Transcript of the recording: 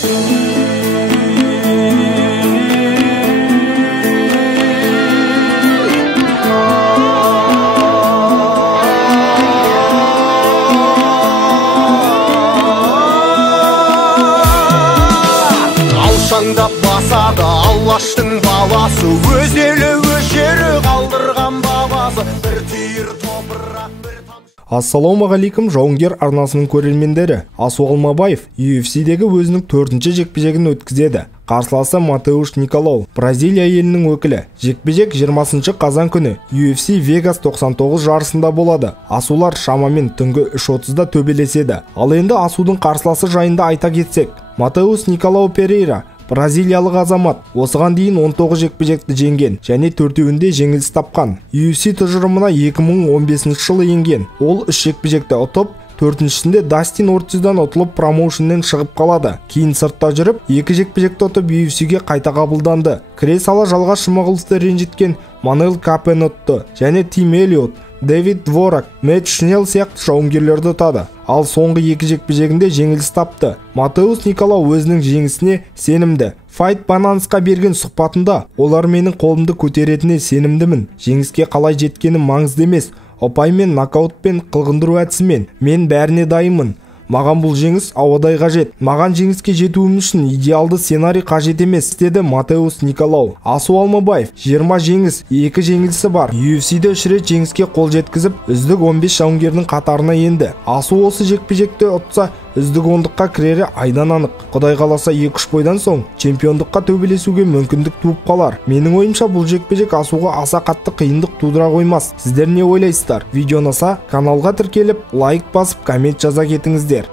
Алшаңдап басады Аллаштың баласы, өз елі өз жері қалдырған бабасы, бір түйір топырақ бір тамшы. Ассалаумағалейкум жауынгер арнасының көрермендері. Асу Алмабаев UFC-дегі өзінің 4-ші жекпе-жегін өткізеді. Қарсыласы Матеуш Николау, Бразилия елінің өкілі. Жекпе-жек 20 қазан күні UFC Vegas 99 жарысында болады. Асулар шамамен түнгі 3:30-да төбелеседі. Ал енді Асудың қарсыласы жайында айта кетсек, Матеуш Николау Перейра бразилиялық азамат, осыған дейін 19 жекпе-жекті жеңген және 4-еуінде жеңіліс тапқан. UFC тұжырымына 2015 жылы енген. Ол 3 жекпе-жекті ұтып, 4-шісінде Дастин Ортиздан ұтылып промоушеннен шығып қалады. Кейін сыртта жүріп, 2 жекпе-жекті ұтып UFC-ге қайта қабылданды. Кіре сала жалға Шымағұловты ренжіткен Мануэл Капен ұтты және Тим Эллиот, Дэвид Дворак, Мэтт Шнелл сияқты жауынгерлерді ұтады. Ал соңғы 2 жекпе-жегінде жеңіліс тапты. Матеуш Николау өзінің жеңісіне сенімді. Fight Banansқа берген сұхбатында, олар менің қолымды көтеретініне сенімдімін. Жеңіске қалай жеткенім маңызды емес. Ұпаймен, нокаутпен, қылғындыру әдісімен мен бәріне дайынмын. Маған бұл жеңіс ауадай қажет. Маған жеңіске жетуім үшін идеалды сценарий қажет емес, деді Матеуш Николау. Асу Алмабаев 20 жеңіс, 2 жеңілісі бар. UFC-де 3 рет жеңіске қол жеткізіп, үздік 15 жауынгердің қатарына енді. Асу осы жекпе-жекті ұтса, үздік 10-қа кірері айдан анық. Құдай қаласа 2-3 бойдан соң чемпиондыққа төбелесуге мүмкіндік туып қалар. Менің ойымша бұл жекпе-жек Асуға аса қатты қиындық тудыра қоймас. Сіздер не ойлайсыздар? Видео ұнаса, каналға тіркеліп, лайк басып, коммент жаза кетіңіздер.